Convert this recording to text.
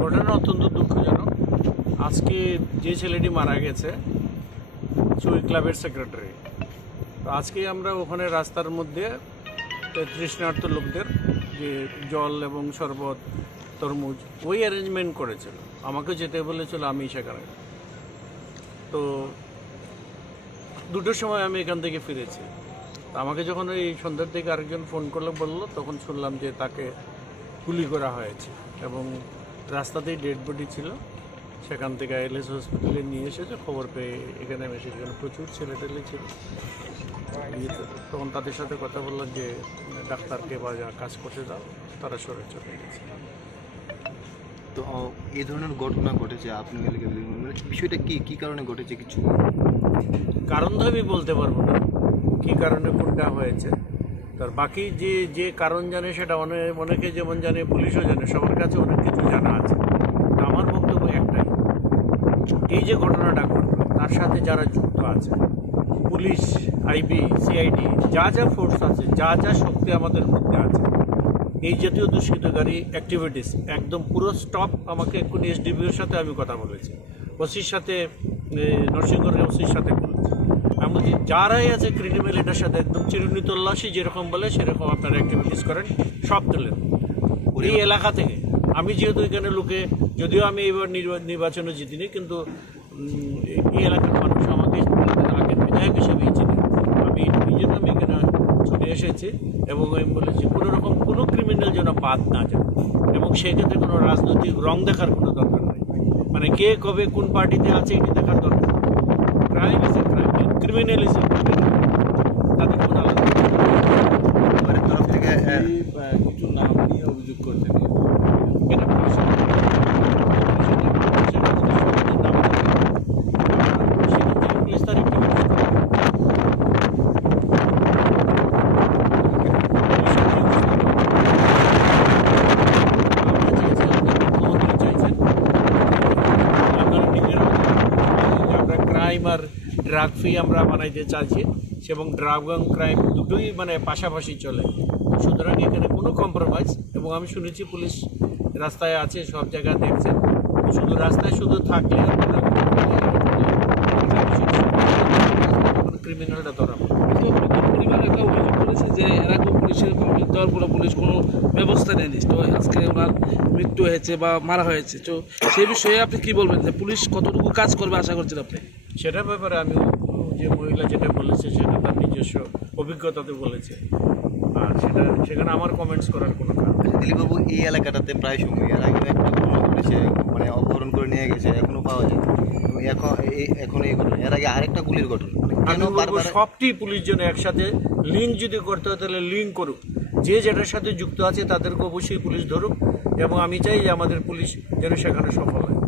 ঘটনা অত্যন্ত দুঃখজনক। আজকে যে ছেলেটি মারা গেছে সুই ক্লাবের সেক্রেটারি, তো আজকে আমরা ওখানে রাস্তার মধ্যে তৃষ্ণার্ত লোকদের যে জল এবং শরবত তরমুজ ওই অ্যারেঞ্জমেন্ট করেছিল, আমাকে যেতে বলেছিল, আমি সেখানে। তো 2টোর সময় আমি এখান থেকে ফিরেছি। আমাকে যখন ওই সন্ধ্যার দিকে আরেকজন ফোন করলো বললো, তখন শুনলাম যে তাকে গুলি করা হয়েছে এবং রাস্তাতেই ডেড বডি ছিল। সেখান থেকে এলএস হসপিটালে নিয়ে এসেছে। খবর পেয়ে এখানে এসে সেখানে প্রচুর ছেলেটেলে ছিল। তখন তাদের সাথে কথা বললাম যে ডাক্তারকে বা যা কাজ করতে দাও, তারা সরে চলে গেছে। তো এই ধরনের ঘটনা ঘটেছে আপনার এলাকায়, মানে বিষয়টা কি কারণে ঘটেছে কিছু কারণ তো আমি বলতে পারবো না কী কারণে কোনটা হয়েছে। তার বাকি যে কারণ জানে সেটা অনেকে যেমন জানে, পুলিশও জানে, সবার কাছে অনেক কিছু জানা আছে। আমার বক্তব্য একটাই, এই যে ঘটনাটা ঘটলো তার সাথে যারা যুক্ত আছে, পুলিশ, আইবি, সিআইডি, যা যা ফোর্স আছে, যা যা শক্তি আমাদের মধ্যে আছে, এই জাতীয় দুষ্কৃতকারী অ্যাক্টিভিটিস একদম পুরো স্টপ। আমাকে এক্ষুনি এসডিপিওর সাথে আমি কথা বলেছি, ওসির সাথে, নরসিংগড়ের ওসির সাথে বলেছি। আমি বলছি যারাই আছে ক্রিমিনাল এটার সাথে একদম চিরুনি তল্লাশি যেরকম বলে সেরকম আপনারা অ্যাক্টিভিটিস করেন, সব তুলেন এই এলাকা থেকে। আমি যেহেতু এখানে লোকে, যদিও আমি এবার নির্বাচনে জিতিনি, কিন্তু এই এলাকার মানুষ আমাকে আগের বিধায়ক হিসেবেই চিনি। আমি এই জন্য আমি এখানে ছুটে এসেছি এবং আমি বলেছি কোনো ক্রিমিনাল যেন বাদ না যায় এবং সেক্ষেত্রে কোনো রাজনৈতিক রং দেখার কোনো দরকার নেই। মানে কে কবে কোন পার্টিতে আছে এটি দেখার দরকার। Crime is a crime, criminal is a criminal, তাদের কোনো আলাদা তরফ থেকে কিছু নাম নিয়ে অভিযোগ করতে এটা পুলিশ তার ক্রাইম আর ড্রাগ ফ্রি আমরা বানাইতে চাইছি এবং ড্রাগ এবং ক্রাইম দুটোই মানে পাশাপাশি চলে। সুতরাং এখানে কোনো কম্প্রোমাইজ, এবং আমি শুনেছি পুলিশ রাস্তায় আছে, সব জায়গায় দেখছে। শুধু রাস্তায় শুধু থাকলে ক্রিমিনালটা ধরা পরিবার একটা অভিযোগ করেছে যে এরকম পুলিশের কমপ্লেন দেওয়ার পরে পুলিশ কোনো ব্যবস্থা নেয়নি, তো আজকে ওনার মৃত্যু হয়েছে বা মারা হয়েছে। তো সেই বিষয়ে আপনি কি বলবেন যে পুলিশ কতটুকু কাজ করবে আশা করছেন আপনি? সেটার ব্যাপারে আমি, যে মহিলা যেটা বলেছে সেটা তার নিজস্ব অভিজ্ঞতাতে বলেছে, আর সেখানে আমার কমেন্টস করার কোনো কারণ নেই। দিলীপবাবু এই এলাকাটাতে প্রায় সময় এর আগে একটা ঘটনা ঘটেছে, মানে অপহরণ করে নিয়ে গেছে, এখনো পাওয়া যায়। এবং এখন এই ঘটনা, এর আগে আরেকটা গুলির ঘটনা, কেন আমি বলবো বারবার সবটি পুলিশ যেন একসাথে লিঙ্ক যদি করতে হয় তাহলে লিঙ্ক করুক, যে যেটার সাথে যুক্ত আছে তাদেরকে অবশ্যই পুলিশ ধরুক, এবং আমি চাই যে আমাদের পুলিশ যেন সেখানে সফল হয়।